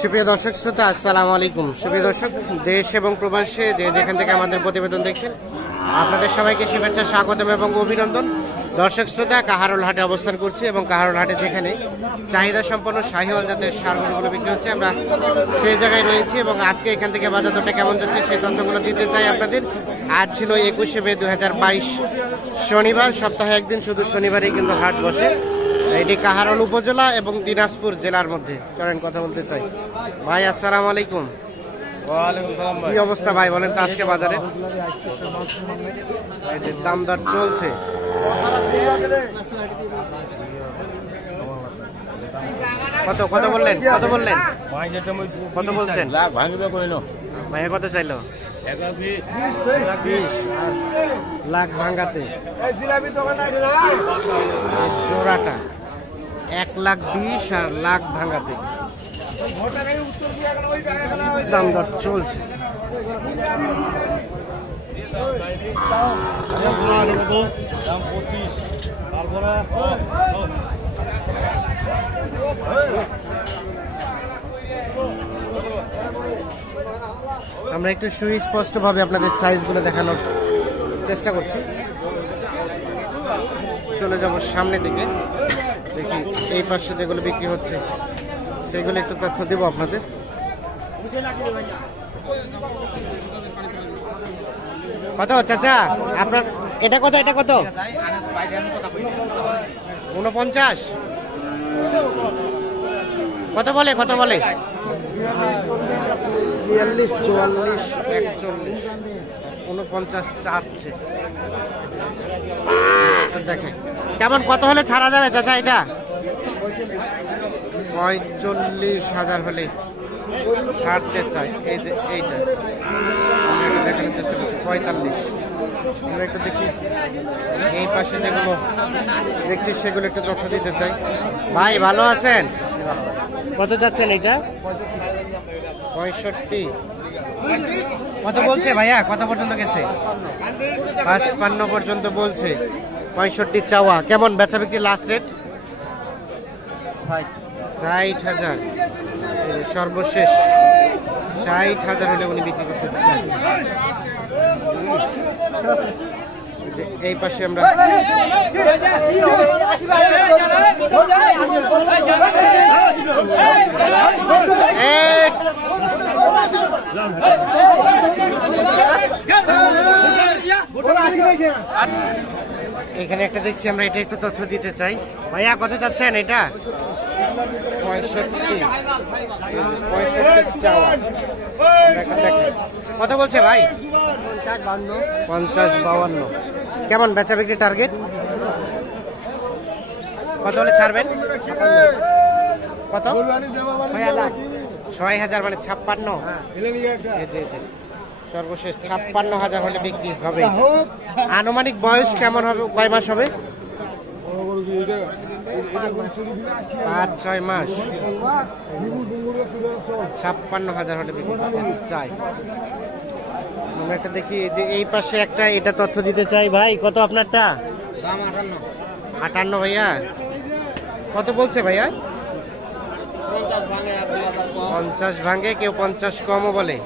সুপ্রিয় দর্শক শ্রোতা, আসসালামু আলাইকুম। সুপ্রিয় দর্শক, দেশ এবং প্রবাসে যেখান থেকে আমাদের প্রতিবেদন দেখছেন, আপনাদের সবাইকে শুভেচ্ছা, স্বাগতম এবং অভিনন্দন। দর্শক শ্রোতা, কাহারোল হাটে অবস্থান করছি এবং কাহারোল হাটে যেখানে চাহিদা সম্পন্ন শাহিওয়াল জাতের ষাঁড়গুলো বিক্রি হচ্ছে, আমরা সেই জায়গায় রয়েছি এবং আজকে এখান থেকে বাজার দরটা কেমন যাচ্ছে সেই তথ্যগুলো দিতে চাই আপনাদের। আজ ছিল 21শে মে 2022 শনিবার। সপ্তাহে একদিন, শুধু শনিবারই কিন্তু হাট বসে। এটি কাহারোল উপজেলা এবং দিনাজপুর জেলার মধ্যে। চলেন কথা বলতে চাই। ভাই আসসালামু আলাইকুম। কি অবস্থা ভাই বলেন তো আজকে বাজারে? দাম দর চলছে। কত কত বললেন? কত বললেন? কত বলছেন? ভাইয়া কত চাইলো? লাখ ভাঙ্গাতে জোড়াটা 1,20,000 আর লাখ ভাঙ্গাতে দাম দর চলছে। আমরা একটু সুস্পষ্ট ভাবে আপনাদের সাইজগুলো দেখানোর চেষ্টা করছি। চলে যাব সামনে দিকে, দেখি এই পাশে যেগুলো বিক্রি হচ্ছে সেগুলো একটু তথ্য দেব আপনাদের। কত চাচা আপনার এটা কত? এটা কত? 49। কত বলে? কত বলে? 42, 44, 41, 49 চাচ্ছে। দেখেন কেমন, কত হলে ছাড়া যাবে চাচা? এটা 45,000 হলে ছাড়তে চাই। এই যে এইটা দেখানোর চেষ্টা করছি 45। আমরা একটু দেখি এই পাশে যেগুলো দেখছি সেগুলো একটু তথ্য দিতে চাই। ভাই ভালো আছেন? কত যাচ্ছেন এটা? 65। কত বলছে ভাইয়া? কত পর্যন্ত গেছে? 55 পর্যন্ত বলছে। 65 চাওয়া। কেমন বেচা বিক্রি লাস্ট রেট? 60,000 সর্বশেষ। 60,000 হলে উনি বিক্রি করতে চান। এই পাশে আমরা এখানে একটা দেখছি আমরা, এটা একটু তথ্য দিতে চাই। ভাইয়া কত চাচ্ছেন এটা? 65 চাওয়া। কত বলছে ভাই? 50-52। কেমন বেচা বিক্রি টার্গেট? কত হলে ছাড়বেন? কত? 6,000 মানে 56। সর্বশেষ 56,000 হলে বিক্রি হবে। আনুমানিক বয়স কেমন হবে? কয় মাস হবে? 5-6 মাস। 56,000 হলে বিক্রি চাই। আমরা একটা দেখি যে এই পাশে একটা, এটা তথ্য দিতে চাই। ভাই কত আপনারটা? 58 ভাইয়া। কত বলছে ভাইয়া? 50 ভাঙে, কেউ 50 কমও বলে।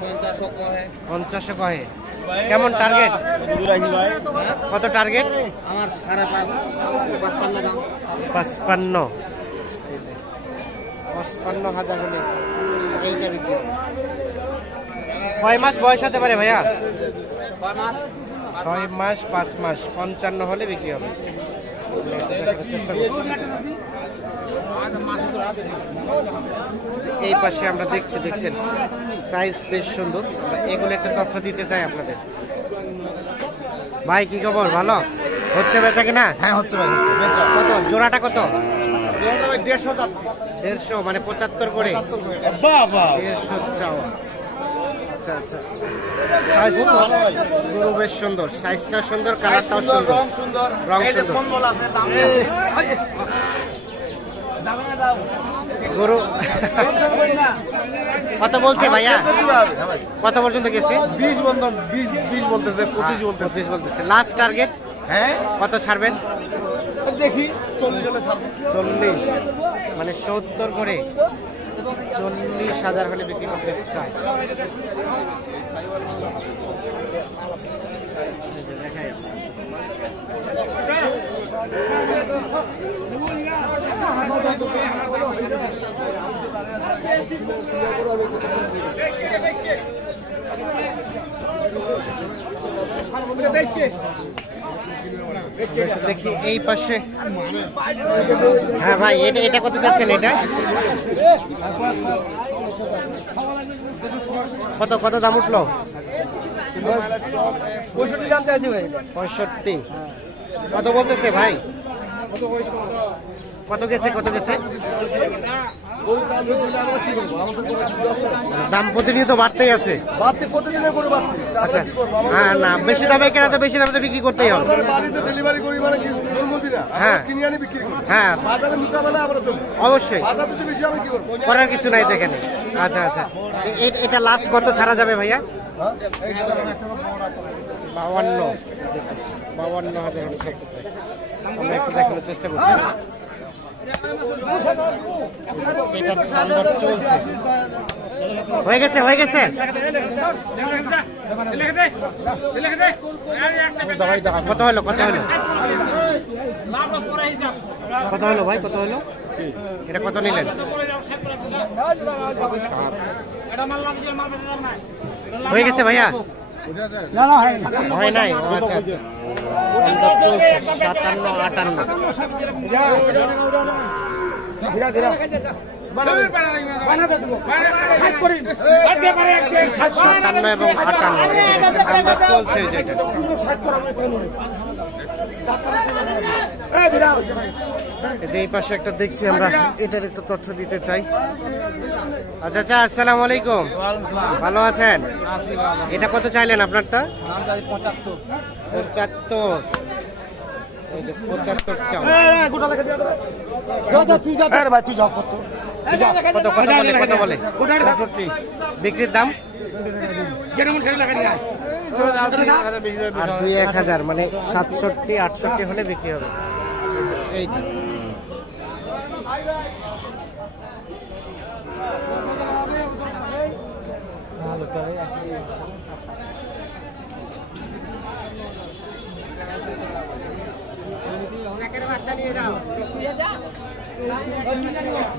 50 কহে। কেমন টার্গেট? কত টার্গেট? আমার 55,000 হলে এইটা বিক্রি। কয় মাস বয়স হতে পারে ভাইয়া? 6 মাস 5 মাস। 55 হলে বিক্রি হবে। চেষ্টা করছি। এই পাশে আমরা দেখছেন সাইজ বেশ সুন্দর। এগুলো একটা তথ্য দিতে চাই আপনাদের। ভাই কি খবর? ভালো হচ্ছে বেচা কিনা? হ্যাঁ হচ্ছে ভাই। কত জোড়াটা? কত? 150 যাচ্ছে। 150 মানে 75 করে। 150 চাওয়া। আচ্ছা আচ্ছা। গরু বেশ সুন্দর, সাইজটা সুন্দর, কালারটাও সুন্দর, রং সুন্দর। গরু কত বলছে ভাইয়া? কত পর্যন্ত গেছে? 20 বলতেছে, 25 বলতেছে। Last target? হ্যাঁ কত ছাড়বেন? দেখি 40 জনে ছাড়বো। 40 মানে 70 করে। 40,000 হলে বিক্রি করতে চায়। দেখাই দেখি এই পাশে। হ্যাঁ ভাই, এটা এটা কত যাচ্ছেন? এটা কত কত দাম উঠলো? 65 দাম চাইছি ভাই। 65 কত বলতেছে ভাই? কত গেছে কত গেছে? দাম প্রতিনিয়ত বাড়তেই আছে। আচ্ছা, হ্যাঁ না, বেশি দামে কেনা তো বেশি দামে তো বিক্রি করতেই হবে। হ্যাঁ হ্যাঁ অবশ্যই, করার কিছু নাই তো এখানে। আচ্ছা আচ্ছা, এটা লাস্ট কত ছাড়া যাবে ভাইয়া? 52,000 আমরা একটু দেখানোর চেষ্টা করছি। এটা দাম চলছে। হয়ে গেছে হয়ে গেছে। কত হলো কত হলো কত হলো ভাই, কত হলো? এটা কত নিলেন? হয়ে গেছে ভাইয়া? হয় নাই? আচ্ছা আচ্ছা, 57, 58 এবং 58 চলছে যেটা। এই পাশে একটা দেখছি আমরা, এটার একটু তথ্য দিতে চাই। আচ্ছা আচ্ছা, আসসালামু আলাইকুম, ভালো আছেন? এটা কত চাইলেন আপনারটা? 75। এই যে 75 চাও। কত কত বলে কত বলে? বিক্রির দাম আর 2-1,000, মানে 67-68 হলে বিক্রি হবে। এই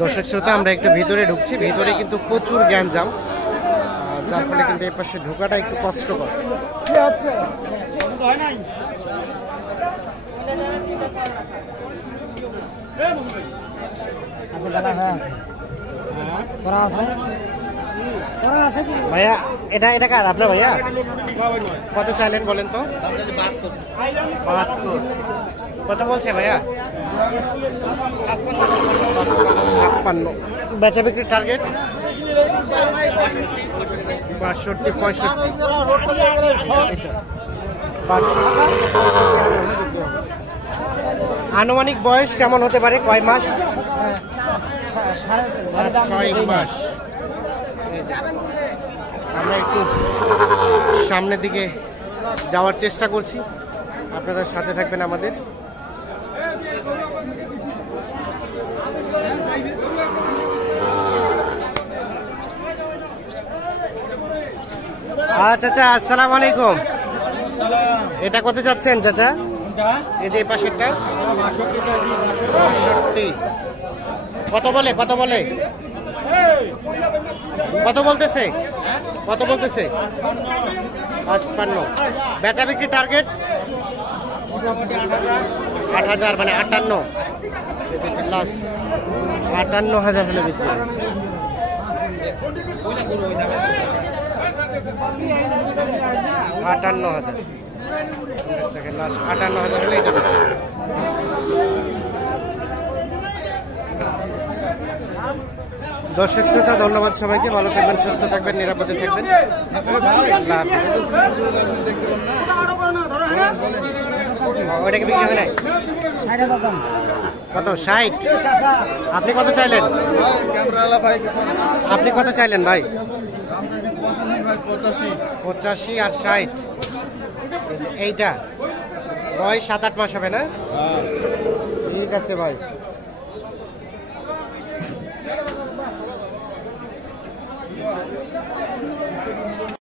দর্শক শ্রোতা, আমরা একটু ভিতরে ঢুকছি। ভিতরে কিন্তু প্রচুর গ্যাঞ্জাম, যার ফলে কিন্তু এই পাশে ঢোকাটা একটু কষ্টকর। ভাইয়া, এটা এটা কার? আপনার ভাইয়া? কত চাইলেন বলেন তো? 72। কত বলছে ভাইয়া? 56। বেচা বিক্রির টার্গেট 62-65। আনুমানিক বয়স কেমন হতে পারে? কয় মাস? 6 মাস। আমরা একটু সামনের দিকে যাওয়ার চেষ্টা করছি, আপনারা সাথে থাকবেন আমাদের। আচ্ছা আচ্ছা, আসসালামু আলাইকুম। এটা কত যাচ্ছেন চাচা? এই যে এই পাশেরটা 62। কত বলে কত বলে কত বলতেছে কত বলতেছে? 55। বেচা বিক্রি টার্গেট 8,000, মানে 58। লাস্ট 58,000 হলে বিক্রি। 58,000 দেখেন, লাস্ট 58,000 হলে এটা বিক্রি। দর্শক শ্রোতা, ধন্যবাদ সবাইকে। ভালো থাকবেন, সুস্থ থাকবেন, নিরাপদে থাকবেন। ওইটাকে বিক্রি হবে না? কত? 60। আপনি কত চাইলেন? আপনি কত চাইলেন ভাই? 85 আর 60। এইটা বয়স 7-8 মাস হবে না? ঠিক আছে ভাই।